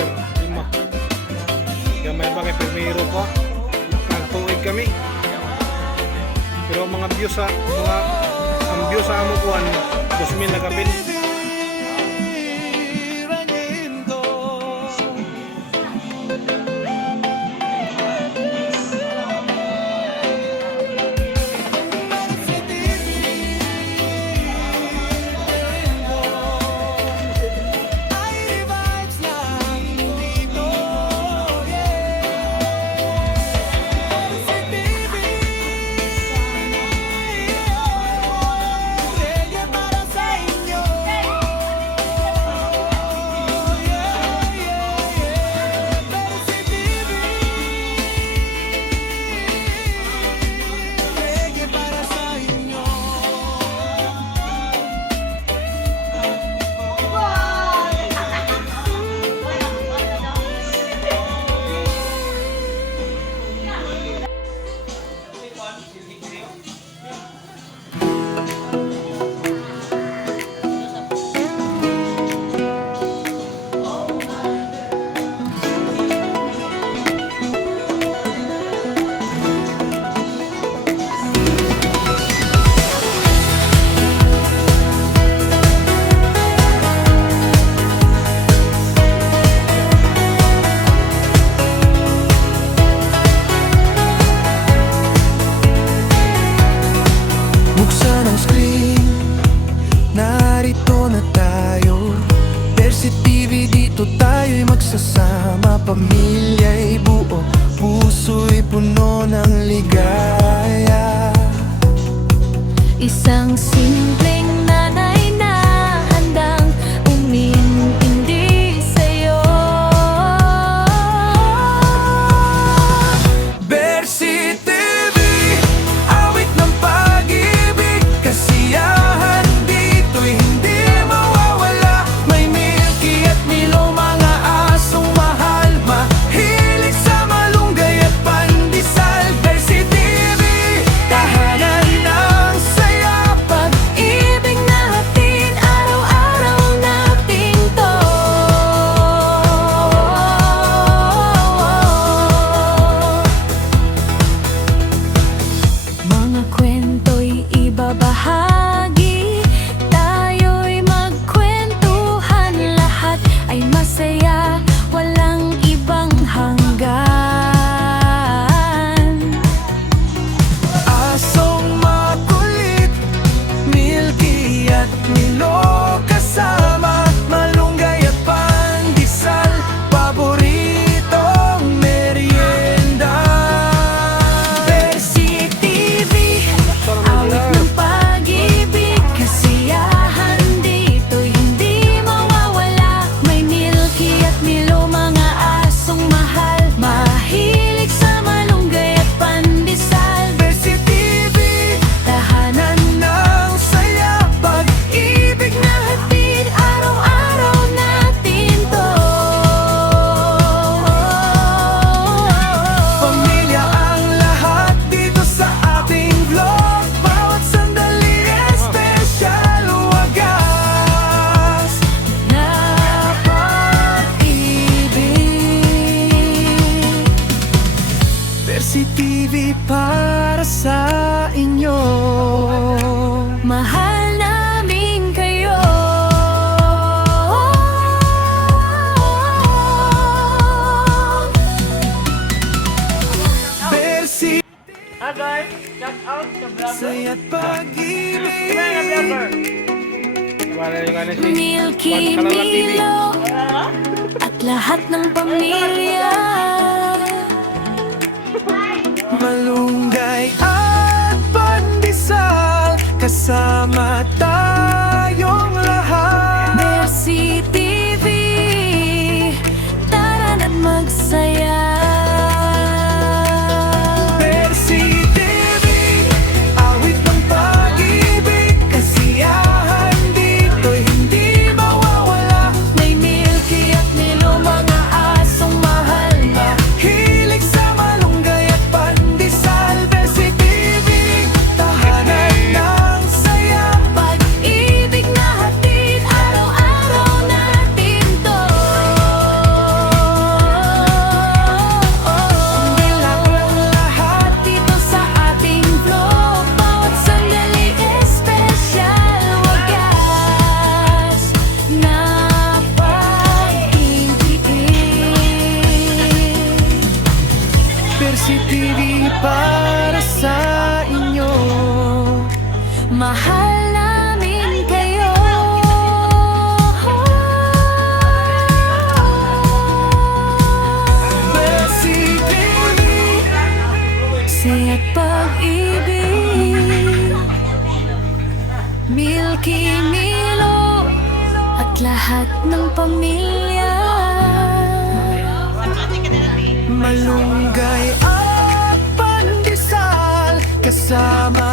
number 5. Gamay pa kay primero pa. Nagtuig kami. Pero mga views sa ang views sa amo kuan 2,000 na kapin. Buksan ang screen, narito na tayo. Versi TV, dito tayo'y magsasama. Pamilya'y buo, puso'y puno ng ligaya. Isang simpleng nanay na handang umintindi sa'yo. Versi TV, awit ng pag-ibig, kasiyahan dito'y hindi mawawala. May Milky at Milo, mga asong mahal, mahilig sa malunggay at pandesal. Versi TV, tahanan ng saya, Pag-ibig na hatid, araw-araw natin to. Mga kwento'y ibabahagi, tayo'y magkwentuhan, lahat ay masaya, walang ibang hanggan. asong makulit, Milky at Milo kasama, malunggay at pandesal, paboritong merienda. Versi TV, Awit ng pag-ibig, kasiyahan dito'y hindi mawawala. May Milky at Milo, mga asong mahal, mahilig sa malunggay at pandesal. Versi TV, Tahanan ng saya, pag-ibig na hatid, araw-araw natin to. pamilya ang lahat dito sa ating vlog. Bawat sandali espesyal, wagas Na pag-ibig. Versi TV para sa inyo. Mahal namin kayo. Versi Hi guys, shout out sa vlogger. saya't pag-ibig. Wala yung ano si Milky, Kalala TV. Milo at lahat ng pamilya. Malunggay at pandesal, kasama tayong lahat. Versi TV, tara na't magsaya. Versi TV, awit ng pag-ibig, kasiyahan dito'y hindi mawawala. May Milky at Milo, mga asong mahal, Hilig sa malunggay at pandesal. Versi TV, tahanan ng saya, pag lahat ng pamilya. Malunggay at pandesal kasama